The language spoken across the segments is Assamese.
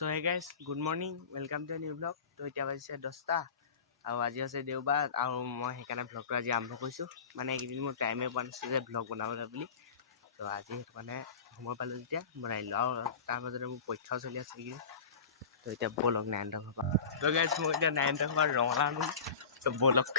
So hey guys, good morning. Welcome to a new vlog. তো এতিয়া বাজিছে 10টা আৰু আজি আছে দেওবাৰ আৰু মই সেইকাৰণে ভ্লগটো আজি আৰম্ভ কৰিছোঁ। মানে এইকেইদিন মোৰ টাইমে পোৱা নাছিল যে ভ্লগ বনাবলৈ বুলি। তো আজি সেইটো মানে সময় পালোঁ যেতিয়া বনাই দিলোঁ আৰু তাৰ মাজতে মোৰ পৰীক্ষাও চলি আছে এইকেইদিন। তো এতিয়া ব'লক নাৰায়ণতা ঘৰপা। তো গাইজ মই এতিয়া নাৰায়ণতা ঘৰপা ৰঙালাও আনো। তো ব'লক।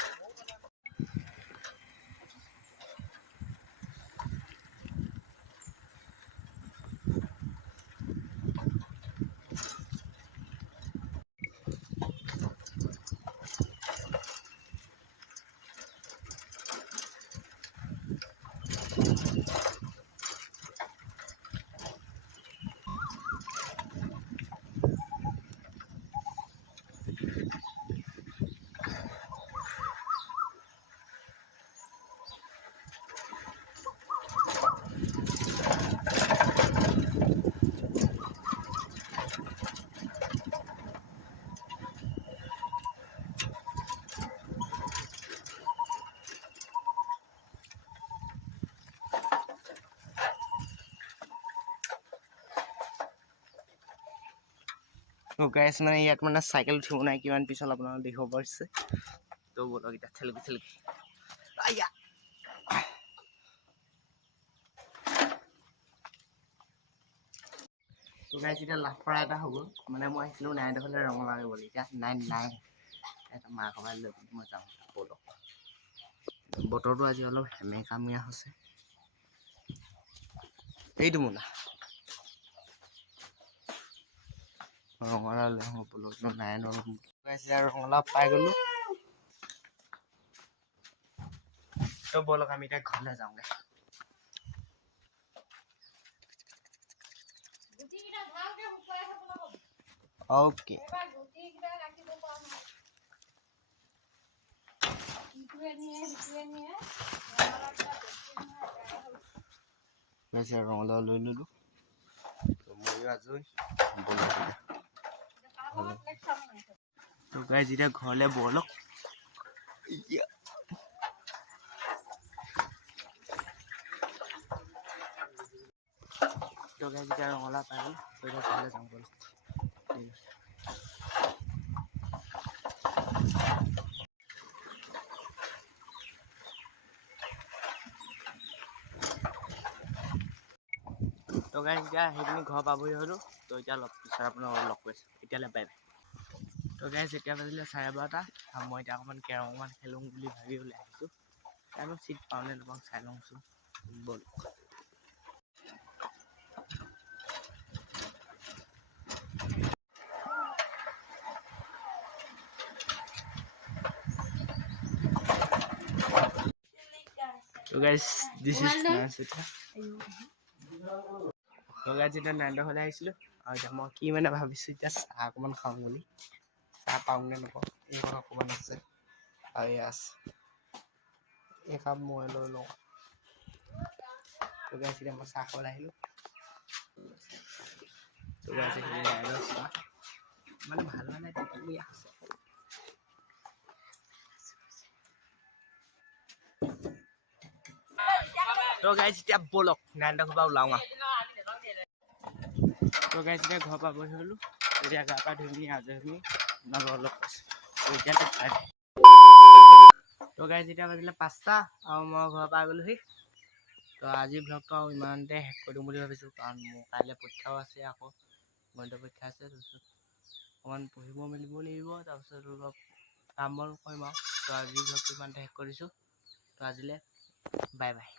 তো গাইজ মানে ইয়াত মানে চাইকেল উঠিব নাই কিমান পিছত আপোনালোকে দেখিব পাৰিছে। তো ব'লক এতিয়া ঠেলকি আয়া। তো গাইজ এতিয়া লাফৰা এটা হ'ব মানে মই আহিছিলোঁ নাৰায়ণতা ফালে ৰঙালাও আনিবলৈ এতিয়া নাই এটা মাৰ কমাই লৈ মই যাওঁ ব'লক। বতৰটো আজি অলপ সেমেকামিয়া হৈছে এইটো মোনা ৰঙালাও লৈ আহোঁ ব'লক নাৰায়ণৰ ৰঙালাও পাই গ'লোঁ। তো ব'লক আমি এতিয়া ঘৰলৈ যাওঁগৈ। ওকে ৰঙালাও লৈ ল'লোঁ। ময়ো আজৰি তো গাইজ এতিয়া ঘৰলৈ ব'লক। তো গাইজ এতিয়া ৰঙালাও পাই গ'ল। তো এতিয়া ঘৰলৈ যাওঁ ব'লক। তো গাইজ এতিয়া সেইখিনি ঘৰ পাবহি হ'লোঁ। তো এতিয়া অলপ পিছত আপোনালোকক লগ কৰিছোঁ। এতিয়ালৈ বাই বাই। তো গাইজ এতিয়া বাজিলে 12:30 আৰু মই এতিয়া অকণমান কেৰম অকণমান খেলোঁ বুলি ভাবি ওলাই আহিছোঁ। জানো চিট পাওঁ নে নাপাওঁ চাই লওঁচোন ব'ল। So guys, this is Nansita. So guys, এতিয়া নাৰায়ণতা ঘৰলৈ আহিছিলোঁ আৰু এতিয়া মই কি মানে ভাবিছোঁ এতিয়া চাহ অকণমান খাওঁ বুলি। চাহ পাওঁ নে নাপাওঁ এইখন অকণমান আছে আৰু এয়া আছে এই কাপ মই লৈ লওঁ। তো গাইজ এতিয়া মই চাহ খাবলৈ আহিলোঁ। তো গাইজ নাৰায়ণৰ চাহ মানে ভাল হোৱা নাই টেকেলি আছে। তো গাইজ এতিয়া ব'লক নাৰায়ণতা ঘৰৰ পৰা ওলাওঁ আৰু। তো গাইজ এতিয়া ঘৰ পাবহি হ'লোঁ। এতিয়া গা পা ধুই পিনি আজৰি অলপ পাইছোঁ। তো গাইজ এতিয়া বাজিলে 5টা আৰু মই ঘৰৰ পৰা গ'লোহি। তো আজিৰ ভ্লগটো আৰু ইমানতে শেষ কৰি দিম বুলি ভাবিছোঁ কাৰণ মোৰ কাইলৈ পৰীক্ষাও আছে আকৌ গণিত পৰীক্ষা আছে। তাৰপিছত অকণমান পঢ়িব মেলিব লাগিব তাৰপিছত অলপ কাম বন কৰিম আৰু। তো আজিৰ ভ্লগটো ইমানতে শেষ কৰিছোঁ। তো আজিলৈ বাই বাই।